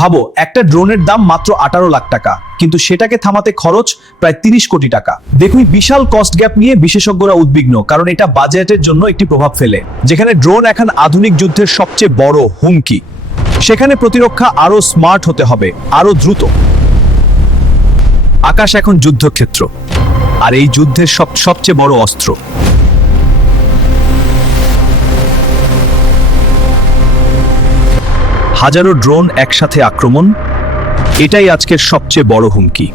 ভাবো, একটা ড্রোনের দাম মাত্র 18 লাখ টাকা, কিন্তু সেটাকে থামাতে খরচ প্রায় 30 কোটি টাকা। দেখুন, বিশাল কস্ট গ্যাপ নিয়ে বিশেষজ্ঞরা উদ্বিগ্ন, কারণ এটা বাজেটের জন্য একটি প্রভাব ফেলে। যেখানে ড্রোন এখন আধুনিক যুদ্ধের সবচেয়ে বড় হুমকি, সেখানে প্রতিরক্ষা আরো স্মার্ট হতে হবে, আরো দ্রুত। আকাশ এখন যুদ্ধক্ষেত্র, আর এই যুদ্ধের সবচেয়ে বড় অস্ত্র। হাজারো ড্রোন একসাথে আক্রমণ, এটাই আজকের সবচেয়ে বড় হুমকি।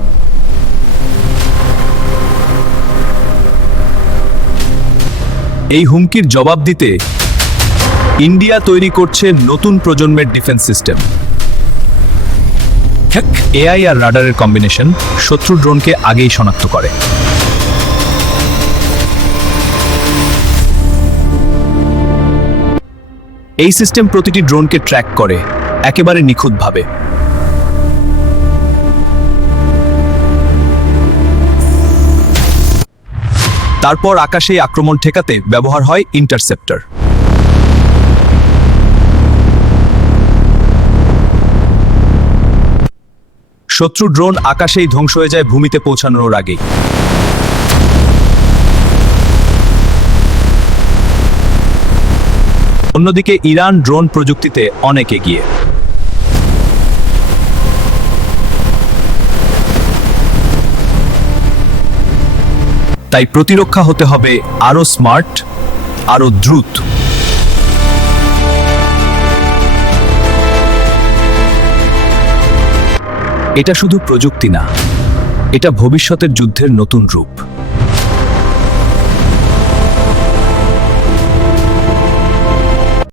এই হুমকির জবাব দিতে ইন্ডিয়া তৈরি করছে নতুন প্রজন্মের ডিফেন্স সিস্টেম। এআই আর রাডারের কম্বিনেশন শত্রু ড্রোনকে আগেই শনাক্ত করে। এই সিস্টেম প্রতিটি ড্রোনকে ট্র্যাক করে একেবারে নিখুঁতভাবে। তারপর আকাশে আক্রমণ ঠেকাতে ব্যবহার হয় ইন্টারসেপ্টর। শত্রু ড্রোন আকাশেই ধ্বংস হয়ে যায় ভূমিতে পৌঁছানোর আগেই। অন্যদিকে ইরান ড্রোন প্রযুক্তিতে অনেক এগিয়ে। তাই প্রতিরক্ষা হতে হবে আরো স্মার্ট, আরো দ্রুত। এটা শুধু প্রযুক্তি না, এটা ভবিষ্যতের যুদ্ধের নতুন রূপ।